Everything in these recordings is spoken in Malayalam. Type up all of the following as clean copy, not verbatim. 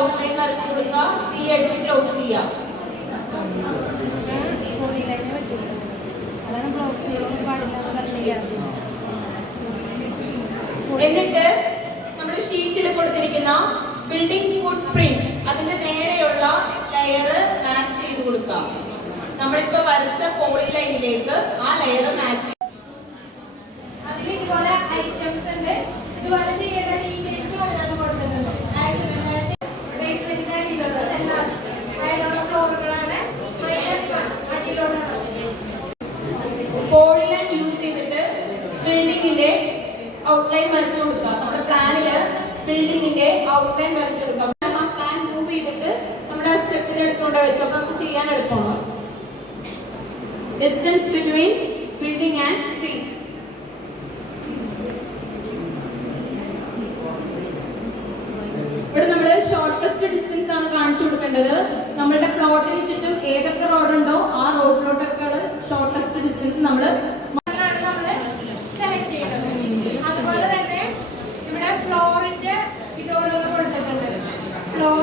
ഔട്ട്ലൈൻ വരച്ചു കൊടുക്കുക. സി അടിച്ച് ക്ലോസ് ചെയ്യാം. എന്നിട്ട് നമ്മുടെ ഷീറ്റിൽ കൊടുത്തിരിക്കുന്ന ബിൽഡിംഗ് ഫുട് പ്രിന്റ് അതിന്റെ നേരെയുള്ള ലെയർ മാച്ച് ചെയ്ത് കൊടുക്കാം. നമ്മളിപ്പോ വരച്ച പോളി ലൈനിലേക്ക് ആ ലെയർ മാച്ച്. അതിൽ ഇതുപോലെ ഐറ്റംസ് ഉണ്ട്. ഇതുപോലെ ചെയ്യേണ്ട ഡീറ്റെയിൽസും അതിനകത്ത് കൊടുത്തിട്ടുണ്ട്. ബേസ്മെന്റിന്റെ അടിയിലുള്ള അതിലുള്ള ഫ്ലോറുകളാണ്. അടിയിലുള്ള പോളി ലൈൻ യൂസ് ചെയ്തിട്ട് ബിൽഡിങ്ങിന്റെ ഔട്ട്ലൈൻ വരച്ചു കൊടുക്കാം. നമ്മുടെ പ്ലാനില് ബിൽഡിങ്ങിന്റെ ഔട്ട്ലൈൻ വരച്ചു കൊടുക്കാം. ആ പ്ലാൻ മൂവ് ചെയ്തിട്ട് നമ്മുടെ സ്റ്റെപ്പിന്റെ അടുത്തോണ്ട് വെച്ചു. അപ്പൊ നമുക്ക് ചെയ്യാൻ എളുപ്പമാണ്. Distance between building and street. ഇവിടെ നമ്മൾ ഷോർട്ടസ്റ്റ് ഡിസ്റ്റൻസ് ആണ് കാണിച്ചു കൊടുക്കേണ്ടത്. നമ്മളുടെ പ്ലോട്ടിന് ചുറ്റും ഏതൊക്കെ റോഡ് ഉണ്ടോ ആ റോഡിലോട്ടൊക്കെ ഷോർട്ടസ്റ്റ് ഡിസ്റ്റൻസ് നമ്മൾ സെലക്ട് ചെയ്യുന്നത്. അതുപോലെ തന്നെ ഇവിടെ ഫ്ലോറിന്റെ ഇത് ഓരോന്ന് കൊടുത്തിട്ടുണ്ട്. ഫ്ലോർ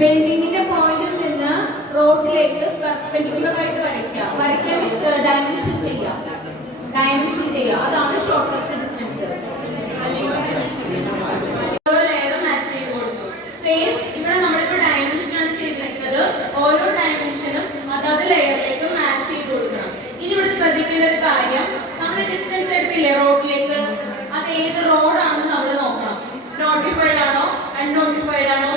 ബിൽഡിങ്ങിന്റെ പോയിന്റിൽ നിന്ന് റോഡിലേക്ക് പെർപെൻഡിക്കുലർ ആയിട്ട് വരയ്ക്കാൻ മീൻസ് ഡയമെൻഷൻ ചെയ്യുക. അതാണ് ഷോർട്ടസ്റ്റ് ഡിസ്റ്റൻസ്. ലെയർ മാച്ച് ചെയ്ത് കൊടുത്തു. സെയിം ഇവിടെ നമ്മളിപ്പോ ഡയമെൻഷൻ ആണ് ചെയ്തിരിക്കുന്നത്. ഓരോ ഡയമെൻഷനും അതത് ലെയറിലേക്ക് മാച്ച് ചെയ്ത് കൊടുക്കണം. ഇനി ഇവിടെ ശ്രദ്ധിക്കേണ്ട ഒരു കാര്യം, നമ്മൾ ഡിസ്റ്റൻസ് എടുത്തില്ലേ റോഡിലേക്ക്, അത് ഏത് റോഡാണെന്ന് നമ്മൾ നോക്കണം. നോട്ടിഫൈഡ് ആണോ അൺനോട്ടിഫൈഡ് ആണോ